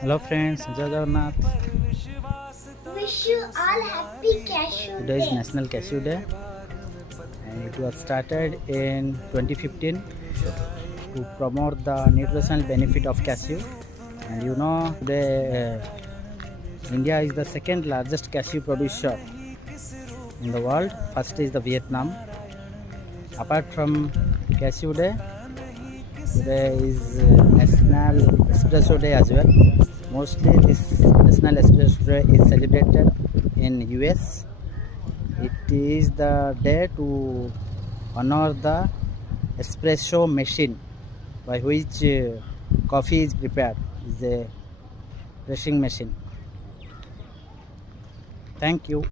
Hello friends, Jai Jagannath. Wish you all happy cashew Today is day. National Cashew Day and it was started in 2015 to promote the nutritional benefit of cashew. And today India is the second largest cashew producer in the world. First is the Vietnam. Apart from Cashew Day, today is National Espresso Day as well. Mostly this National Espresso Day is celebrated in US. It is the day to honor the espresso machine by which coffee is prepared. It's a pressing machine. Thank you.